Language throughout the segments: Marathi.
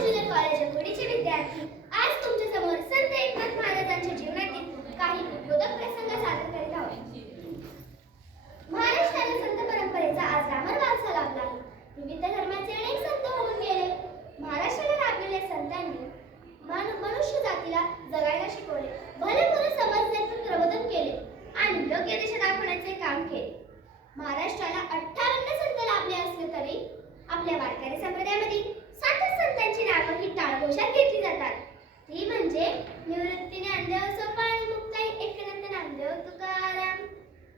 ज्युनियर कॉलेज अकोडीचे विद्यार्थी आज तुमच्या समोर संत एकनाथ महाराजांच्या जीवनातील काही उद्बोधक प्रसंग सादर करीत आहोत. महाराष्ट्राला संत परंपरेचा आज वारसा लाभला आहे. विविध धर्माचे अनेक संत होऊन गेले. महाराष्ट्राला लाभलेल्या संतांनी मनुष्य जातीला जगायला शिकवले, भले समजण्यातून प्रबोधन केले आणि योग्य दिशा दाखवण्याचे काम केले. महाराष्ट्राला 58 संत लाभले असले तरी आपल्या वारकरी संप्रदायामध्ये 7 संतांची नावं ही टाळघोषात घेतली जातात. ती म्हणजे निवृत्ती ज्ञानदेव सोपान मुक्ताई एकनाथ नामदेव तुकाराम.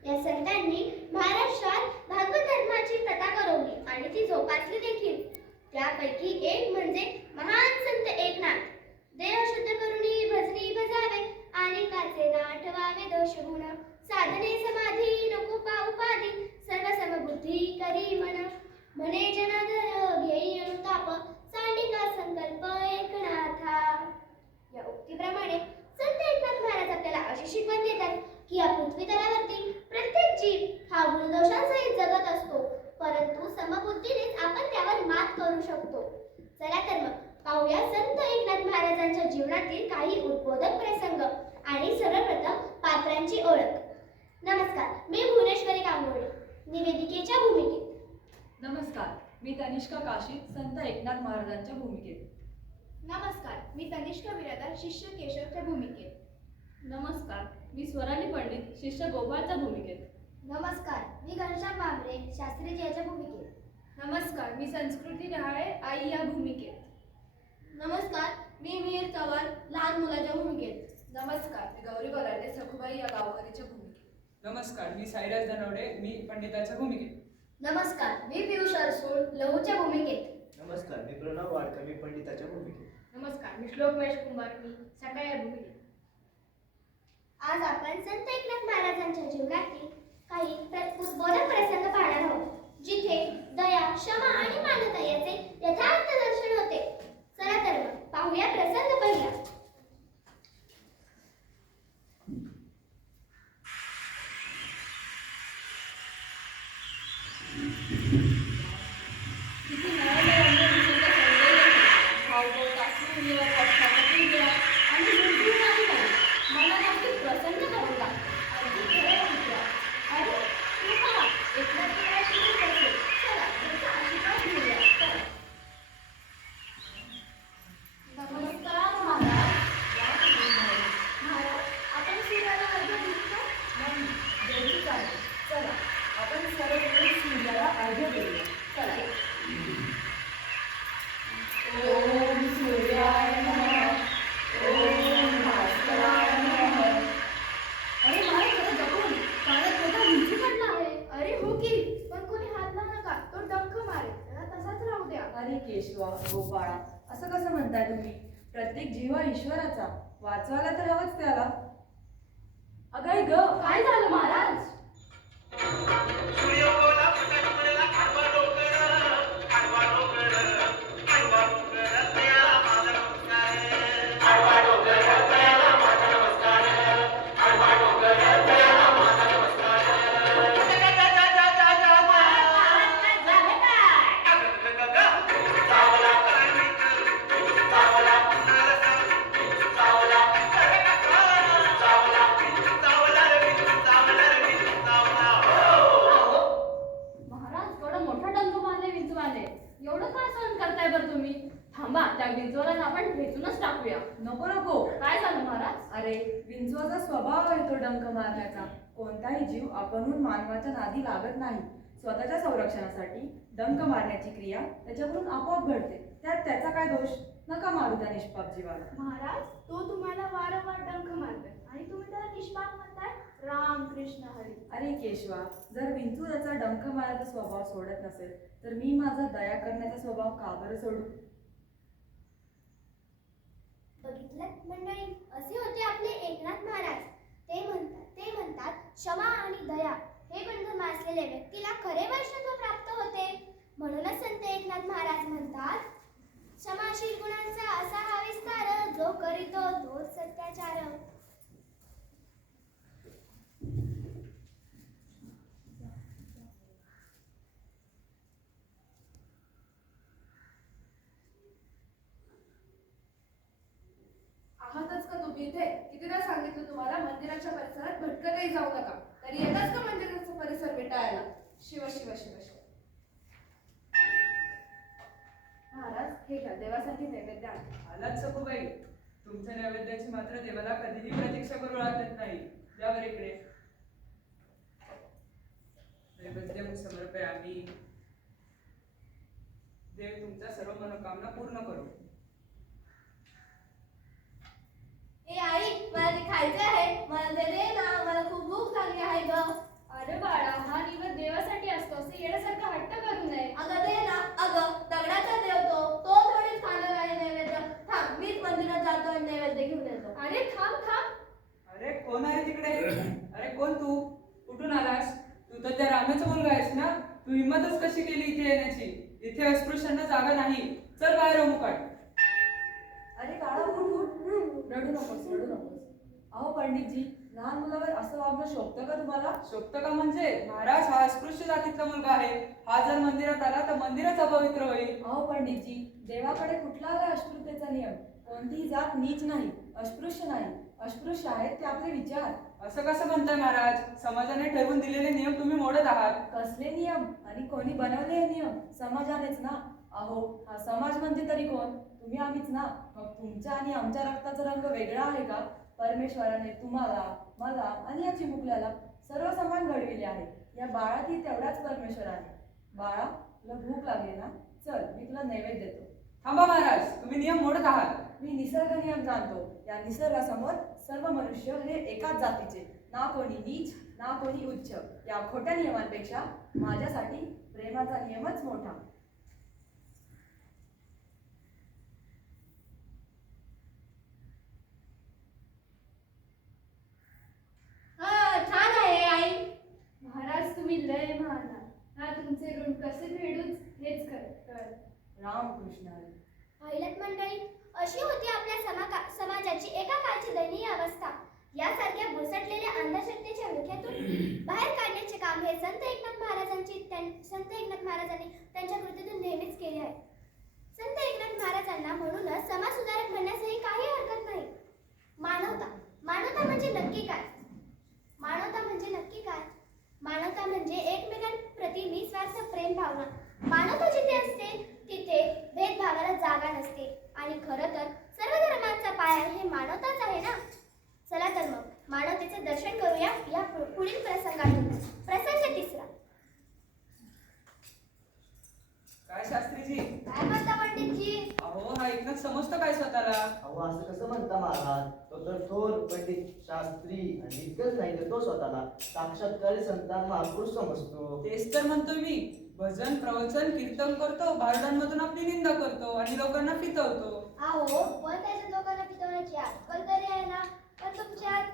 या संतांनी महाराष्ट्रात भागवत धर्माची प्रथा घडवली आणि ती जोपासली देखील. त्यापैकी एक म्हणजे महान संत एकनाथ. देह शुद्ध करुणी भजनी भजावे आणि काचे ना आठवावे दोष गुण. साधने समाधी नको पाऊ पादी सर्व समबुद्धी करी मन. म्हणे जनादर घेई अनुताप सांडिका संकल्प एकनाथा. या उक्तीप्रमाणे संत एकनाथ महाराज आपल्याला अशी शिकवण देतात की या पृथ्वी तलावरती प्रत्येक जीव हा गुणदोषांसहित जगत असतो, परंतु समबुद्धीनेच आपण त्यावर मात करू शकतो. चला तर मग पाहूया संत एकनाथ महाराजांच्या जीवनातील काही उद्बोधक प्रसंग आणि सर्वप्रथम पात्रांची ओळख. नमस्कार, मी भुवनेश्वरी कांगोळे, निवेदिकेच्या भूमिकेत. नमस्कार, मी तनिष्का काशीद, संत एकनाथ महाराजांच्या भूमिकेत. नमस्कार, मी तनिष्का बिरादार, शिष्य केशवच्या भूमिकेत. नमस्कार, मी स्वराली पंडित, शिष्य गोपाळच्या भूमिकेत. नमस्कार, मी घनश्याम बांबरे, शास्त्रीजी याच्या भूमिकेत. नमस्कार, मी संस्कृती रहाळे, आई या भूमिकेत. नमस्कार, मी मीर चव्हाण, लहान मुलाच्या भूमिकेत. नमस्कार, मी गौरी कोलाटे, सखुबाई या गावकरीच्या भूमिकेत. नमस्कार, मी साईराज धनवडे, मी पंडिताच्या भूमिकेत. नमस्कार, मी पियुष अरसूळ, लहूच्या भूमिकेत. नमस्कार, मी प्रणव वाडकर, मी पंडिताच्या भूमिकेत. नमस्कार, मी श्लोक महेश कुंभार, मी सकाळ या भूमिकेत. आज आपण संत एकनाथ महाराजांच्या जीवनातील काही उद्बोधक प्रसंग पाहणार आहोत, जिथे दया, क्षमा आणि मानवता याचे यथार्थ दर्शन होते. चला तर मग पाहूया प्रसंग पहिला. अरे केशवा, गोपाळा, असं कसं म्हणताय तुम्ही? प्रत्येक जीव हा ईश्वराचा, वाचवायला तर हवंच त्याला. अगं ग, काय झालं महाराज? नको नको, काय झालं महाराज? अरे विंचवाचा स्वभाव आहे तो डंक मारण्याचा. कोणताही जीव आपणहून मानवाच्या नादी लागत नाही. स्वतःच्या संरक्षणासाठी डंक मारण्याची क्रिया त्याच्याकडून आपोआप घडते. त्यात त्याचा काय दोष? नका मारू त्या निष्पाप जीवाला. महाराज, तो तुम्हाला वारंवार डंख मारतोय आणि तुम्ही त्याला निष्पाप म्हणताय? राम कृष्ण हरी. अरे केशवा, जर विंचू त्याचा डंक मारण्याचा स्वभाव सोडत नसेल तर मी माझा दया करण्याचा स्वभाव का बरं सोडू? बघितलं मंडळी, असे होते आपले एकनाथ महाराज. ते म्हणतात क्षमा आणि दया हे गुणधर्म असलेल्या व्यक्तीला खरे वैष्णव प्राप्त होते. म्हणूनच संत एकनाथ महाराज म्हणतात, क्षमाशील गुणांचा असा हा विस्तार, जो करीतो तोच सत्याचार. कुठेही जाऊ नका. तरी येतात का मंदिराचा परिसर भेटायला? शिव शिव शिव शिव. महाराज हे घ्या, देवासाठी नैवेद्य आहे. आलाच सखूबाई. तुमच्या नैवेद्याची मात्र देवाला कधीही प्रतीक्षा करू लागत नाही. यावर इकडे नैवेद्य समर्पयामी. देव तुमच्या सर्व मनोकामना पूर्ण करू. ए आई, मला ते खायचं आहे. मला ते दे ना, मला खूप भूक लागली आहे ग. अरे बाळा, हा निवेद देवासाठी असतो, असे येण्यासारखं हट्ट करू नये. अगं दे ना. अगं दगडाचा देव तो थोडीच खाणार आहे नैवेद्य. थांब, मीच मंदिरात जातो आणि नैवेद्य घेऊन येतो. अरे थांब थांब. अरे कोण आहे तिकडे? अरे कोण तू? कुठून आलास? तू तर त्या रामाचा मुलगा आहेस ना? तू हिंमतच कशी केली इथे येण्याची? इथे अस्पृश्यांना जागा नाही. चल बाहेर मुकाट. अरे बाळा उठ उठ, रडू नकोस. अहो पंडितजी, लहान मुलावर असं वागणं शोभतं का तुम्हाला? शोभतं का म्हणजे? महाराज हा अस्पृश्य जातीतला मुलगा आहे. हा जर मंदिरात आला तर मंदिरच अपवित्र होईल. अहो पंडितजी, देवाकडे कुठला आला अस्पृश्यतेचा नियम? कोणतीही जात नीच नाही, अस्पृश्य नाही. अस्पृश्य आहेत ते आपले विचार. असं कसं म्हणताय महाराज? समाजाने ठरवून दिलेले नियम तुम्ही मोडत आहात. कसले नियम आणि कोणी बनवले हे नियम? समाजानेच ना. अहो हा समाज म्हणजे तरी कोण? तुम्ही आम्हीच ना. मग तुमच्या आणि आमच्या रक्ताचा रंग वेगळा आहे का? परमेश्वराने तुम्हाला, मला आणि या चिमुकल्याला सर्व समान घडविले आहे. या बाळातही तेवढाच परमेश्वर आहे. बाळा, तुला भूक लागली ना? चल, मी तुला नैवेद्य देतो. थांबा महाराज, तुम्ही नियम मोडत आहात. मी निसर्ग नियम जाणतो. या निसर्गासमोर सर्व मनुष्य हे एकाच जातीचे. ना कोणी नीच, ना कोणी उच्च. या खोट्या नियमांपेक्षा माझ्यासाठी प्रेमाचा नियमच मोठा. हा, छान आहे आई. महाराज तुम्ही लय महान आहात. हा तुमचे ऋण कसे फेडूच हेच कळ. रामकृष्ण हरी. पाहिलत मंडळी, अशी होती आपल्या समाजाची एका काळची दयनीय अवस्था. यासारख्या घुसटलेल्या अंधश्रद्धेच्या विळख्यातून बाहेर काढण्याचे काम हे संत एकनाथ महाराजांनी त्यांच्या कृतीतून नेहमीच केले आहे. संत एकनाथ महाराजांना म्हणूनच समाज सुधारक म्हणण्यासही काही हरकत नाही. मानवता म्हणजे नक्की काय? मानवता म्हणजे एकमेकांप्रती निस्वार्थ प्रेम भावना. मानवता जिथे असते तिथे भेदभावाला जागा नसते. आणि खरं तर सर्व धर्मांचा पाया हे मानवताच आहे ना. चला तर मग मानवतेचे दर्शन करूया या पुढील प्रसंगातून. प्रसंग 3. काय शास्त्रीजी? काय म्हणता पंडितजी? अहो हा एकनाथ समजतं काय स्वतःला? अहो असं कसं म्हणता महाराज? तो तर थोर पंडित शास्त्री आणि इतकंच नाही तर तो स्वतःला साक्षात्कारी संतान महापुरुष समजतो. तेच तर म्हणतोय मी. भजन, प्रवचन, कीर्तन करतो, भारुडांमधून आपली निंदा करतो आणि लोकांना पितवतो. अहो पण त्याच्यात लोकांना पितवण्याची अक्कल तरी आहे ना. पण तुमच्यात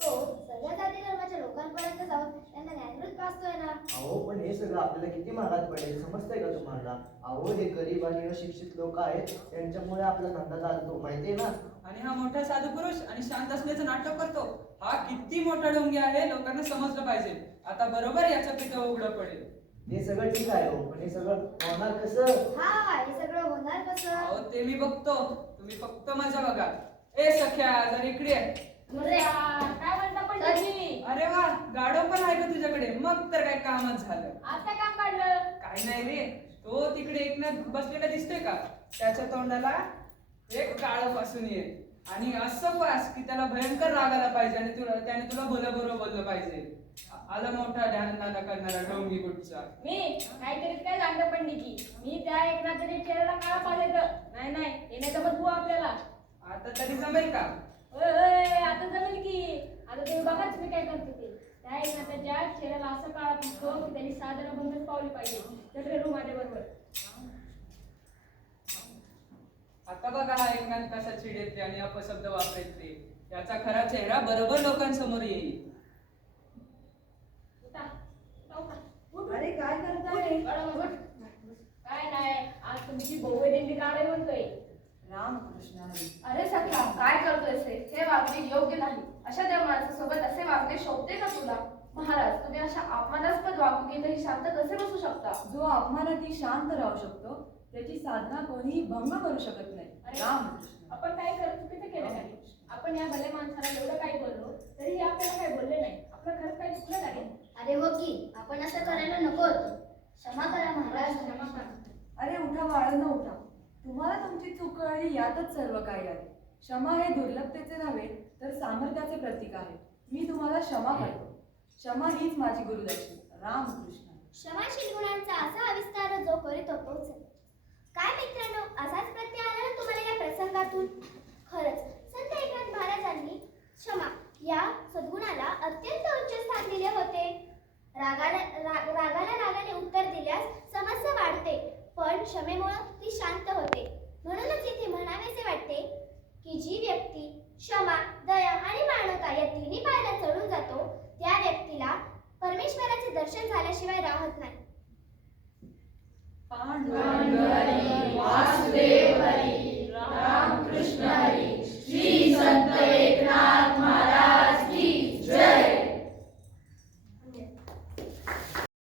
तो सगळ्या जाती धर्माच्या लोकांपर्यंत जाऊन त्यांना न्यायृत पाचतोय ना. अहो पण हे सगळं आपल्याला किती महागात पडेल समजतंय का तुम्हाला? अहो हे गरीब आणि अशिक्षित लोक आहेत, त्यांच्यामुळे आपला धंदा चालतो माहितीये ना. आणि हा मोठा साधू पुरुष आणि शांत असल्याचं नाटक करतो. हा किती मोठा ढोंगी आहे, लोकांना समजलं पाहिजे. आता बरोबर याचं पितळ उघडं पडेल. हे सगळं ठीक आहे हो, पण हे सगळं होणार कसं? हा हे सगळं होणार कसं? अहो ते मी बघतो, तुम्ही फक्त माझ्या बघा. ए सख्या, जरा इकडे आहे. काय म्हणता पंडितजी? अरे वा, गाडो पण आहे का तुझ्याकडे? मग तर काय कामच झालं. आता काम काढलं? काय नाही रे, तो तिकडे एकनाथ बसलेला दिसतोय का? त्याच्या तोंडाला एक काळं फासून येईल आणि असं फास की त्याला भयंकर राग आला पाहिजे आणि त्याने तुला बरोबर बोललं पाहिजे. आला मोठा ध्यानदाना करणारा ढोंगी कुठचा. मी काहीतरी काय सांगतो पंडितजी. मी त्या एकनाथाच्या चेहऱ्याला काळा पाहिजे. नाही येण्याचा बदबू आपल्याला. आता तरी जमेल का? आता जमेल की. आता तुम्ही बघाच मी काय करते ते. त्या एकनाथाच्या चेहऱ्याला असं काळा पुसतो की त्यांनी साधारण बंधच पावली पाहिजे. तर रू माझ्या बरोबर. आता बघा हा एकनाथ कसा चिडेल आणि अपशब्द वापरेल. याचा खरा चेहरा बरोबर लोकांसमोर येईल. अरे काय करताय? काय नाही, आज तुमची बहुवे दिंडी काढावी म्हणतोय. रामकृष्ण हरी. अरे सख्या, काय करतोयस हे वागणे योग्य नाही. अशा देव माणसासोबत असे वागणे शोभते का तुला? महाराज, तुम्ही अशा अपमानास्पद वागणुकीतही शांत कसे बसू शकता? जो अपमानातही शांत राहू शकतो त्याची साधना कोणीही भंग करू शकत नाही. अरे, रामकृष्ण. आपण काय करत चुकीचं केलं का रे? आपण या भल्या माणसाला एवढं काही बोललो तरी हे आपल्याला काही बोलले नाही. आपलं खरंच काही चुकलं का रे? अरे हो की आपण असं करायला नको होतं. क्षमा करा महाराज. क्षमा करा. अरे उठा बाळांनो उठा. तुम्हाला तुमची चूक कळली यातच सर्व काही आहे. क्षमा हे दुर्लभतेचे नव्हे तर सामर्थ्याचे प्रतीक आहे. मी तुम्हाला क्षमा करतो. क्षमा हीच माझी गुरुदक्षिणा. रामकृष्ण. क्षमाशील गुणांचा असा विस्तार जो करीतो तोच. काय मित्रांनो, असाच प्रत्यय आला ना तुम्हाला या प्रसंगातून? खरंच संत एकनाथ महाराजांनी क्षमा या सद्गुणाला अत्यंत उच्च स्थान दिले होते. रागाने उत्तर दिल्यास समस्या वाढते, पण क्षमेमुळे ती शांत होते. म्हणूनच इथे म्हणावेसे वाटते की जी व्यक्ती क्षमा, दया आणि मानवता या तिन्ही पायऱ्या चढून जातो त्या व्यक्तीला परमेश्वराचे दर्शन झाल्याशिवाय राहत नाही. पांडुरंग